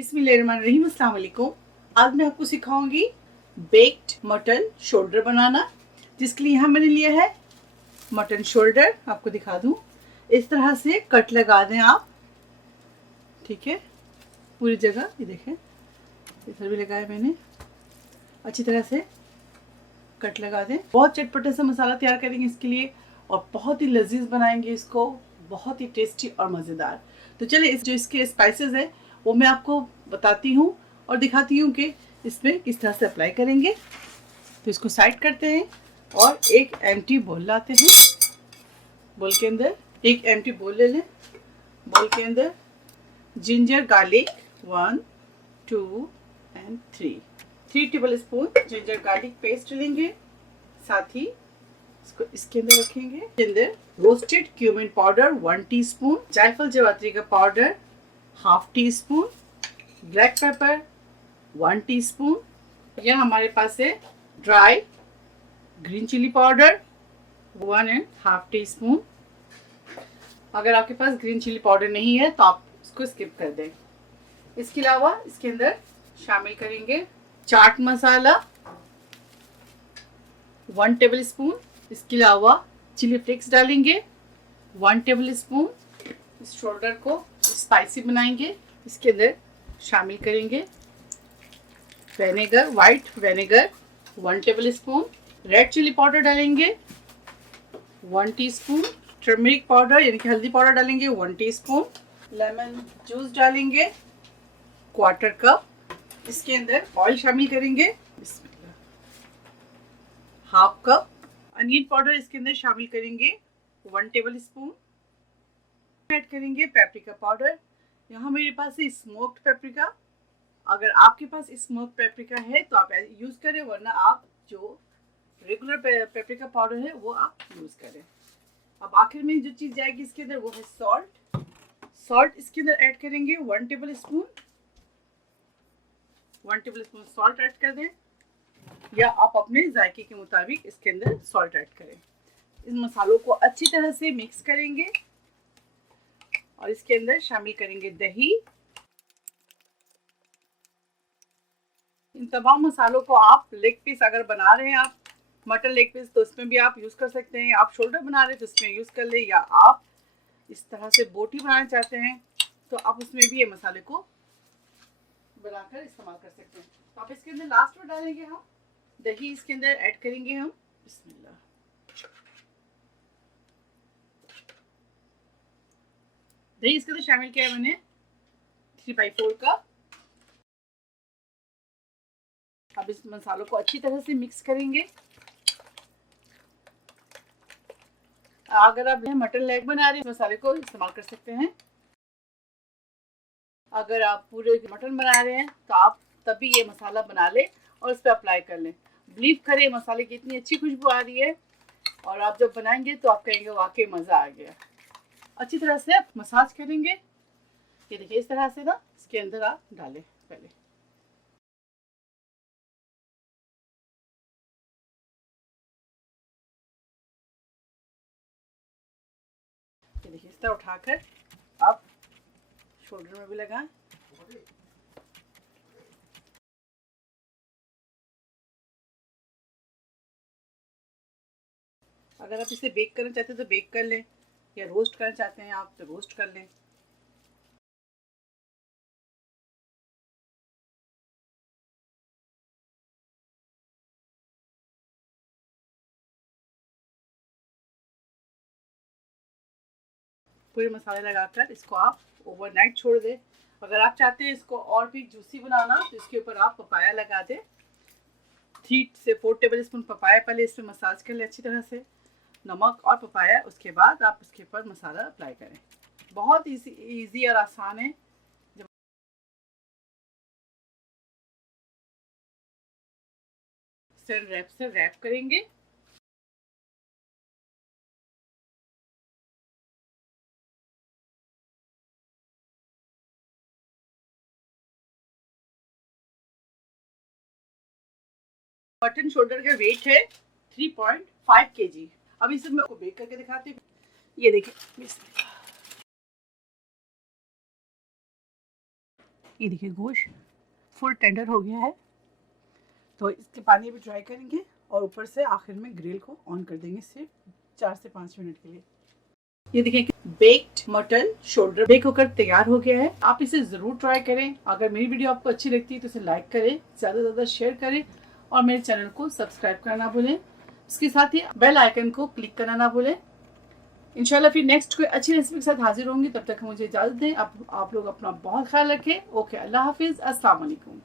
बिस्मिल्लाहिर्रहमानिर्रहीम, अस्सलाम वालेकुम। आज मैं आपको सिखाऊंगी बेक्ड मटन शोल्डर बनाना, जिसके लिए यहाँ मैंने लिया है मटन शोल्डर। आपको दिखा दूँ, इस तरह से कट लगा दें आप, ठीक है, पूरी जगह। ये देखें, इधर भी लगाया मैंने, अच्छी तरह से कट लगा दें। बहुत चटपटा सा मसाला तैयार करेंगे इसके लिए और बहुत ही लजीज बनाएंगे इसको, बहुत ही टेस्टी और मज़ेदार। तो चलिए, जो इसके स्पाइसेस है वो मैं आपको बताती हूँ और दिखाती हूँ कि इसमें किस तरह से अप्लाई करेंगे। तो इसको साइड करते हैं और एक एम्प्टी बोल लाते हैं। बोल के अंदर एक एम्प्टी बोल ले लें। बोल के अंदर ginger garlic 1, 2 and 3 table spoon ginger garlic paste लेंगे। साथ ही इसको इसके अंदर रखेंगे। इसके अंदर रोस्टेड क्यूमिन पाउडर 1 टीस्पून, जायफल जवात्री का powder 1/2 teaspoon, black pepper 1 teaspoon. यह हमारे पास है dry green chilli powder 1.5 teaspoon. अगर आपके पास ग्रीन चिली पाउडर नहीं है तो आप इसको स्किप कर दें। इसके अलावा इसके अंदर शामिल करेंगे चाट मसाला 1 टेबल स्पून। इसके अलावा चिली फ्लेक्स डालेंगे 1 टेबल स्पून। इस शोल्डर को स्पाइसी बनाएंगे। इसके अंदर शामिल करेंगे vinegar, white vinegar 1 tablespoon. Red chili powder डालेंगे 1 टीस्पून। टर्मरिक पाउडर यानी कि हल्दी पाउडर डालेंगे 1 टीस्पून। लेमन जूस डालेंगे 1/4 कप। इसके अंदर ऑयल शामिल करेंगे 1/2 कप। अनियन पाउडर इसके अंदर शामिल करेंगे 1 टेबल स्पून। ऐड करेंगे पेपरिका पाउडर। यहाँ मेरे पास है स्मोक्ड पेपरिका। अगर आपके पास स्मोक्ड पेपरिका है तो आप यूज़ करें, वरना आप जो रेगुलर पेपरिका पाउडर है वो आप यूज़ करें। अब आखिर में जो चीज़ जाएगी इसके अंदर वो है सॉल्ट। सॉल्ट इसके अंदर ऐड करेंगे 1 table spoon. 1 table spoon salt add कर दें, या आप अपने जायके के मुताबिक इसके अंदर सॉल्ट ऐड करें। इस मसालों को अच्छी तरह से मिक्स करेंगे और इसके अंदर शामिल करेंगे दही। इन तमाम मसालों को आप लेग पीस अगर बना रहे हैं, आप मटन लेग पीस, तो इसमें भी आप यूज़ कर सकते हैं। आप शोल्डर बना रहे हैं तो इसमें यूज़ कर लें, या आप इस तरह से बोटी बनाना चाहते हैं तो आप उसमें भी ये मसाले को बनाकर इस्तेमाल कर सकते हैं। तो आप इसके अंदर लास्ट में डालेंगे हम दही, इसके अंदर ऐड करेंगे हम। बिस्मिल्लाह। दही इसके अंदर शामिल किया है मैंने 3/4 कप। अब इस मसालों को अच्छी तरह से मिक्स करेंगे। अगर आप मटन लेग बना रहे हैं मसाले को इस्तेमाल कर सकते हैं। अगर आप पूरे मटन बना रहे हैं तो आप तभी ये मसाला बना लें और इस पर अप्लाई कर लें। बिलीव करें, मसाले की इतनी अच्छी खुशबू आ रही है और आप जब बनाएंगे तो आप कहेंगे वाकई मज़ा आ गया। अच्छी तरह से आप मसाज करेंगे। ये देखिए, इस तरह से ना इसके अंदर आप डालें पहले। ये देखिए, इस तरह उठाकर आप शोल्डर में भी लगाएं। अगर आप इसे बेक करना चाहते हैं तो बेक कर लें, या रोस्ट करना चाहते हैं आप तो रोस्ट कर लें। पूरे मसाले लगाकर इसको आप ओवरनाइट छोड़ दें। अगर आप चाहते हैं इसको और भी जूसी बनाना तो इसके ऊपर आप पपाया लगा दें। 3 से 4 टेबल स्पून पपाया पहले इसमें मसाज कर लें अच्छी तरह से, नमक और पपाया। उसके बाद आप इसके ऊपर मसाला अप्लाई करें। बहुत ईजी और आसान है। से रैप करेंगे। मटन शोल्डर का वेट है 3.5 kg। अब इसे मैं आपको बेक करके दिखाती हूँ। ये देखिए, ये देखिए गोश्त फुल टेंडर हो गया है, तो इसके पानी भी ड्राई करेंगे और ऊपर से आखिर में ग्रिल को ऑन कर देंगे सिर्फ 4 से 5 मिनट के लिए। ये देखिए बेक्ड मटन शोल्डर बेक होकर तैयार हो गया है। आप इसे जरूर ट्राई करें। अगर मेरी वीडियो आपको अच्छी लगती है तो इसे लाइक करें, ज़्यादा से ज़्यादा शेयर करें और मेरे चैनल को सब्सक्राइब करना ना भूलें। इसके साथ ही बेल आइकन को क्लिक करना ना भूलें। इंशाल्लाह फिर नेक्स्ट कोई अच्छी रेसिपी के साथ हाजिर होंगी। तब तक मुझे इजाज़त दें। आप लोग अपना बहुत ख्याल रखें। ओके, अल्लाह हाफिज़, अस्सलाम वालेकुम।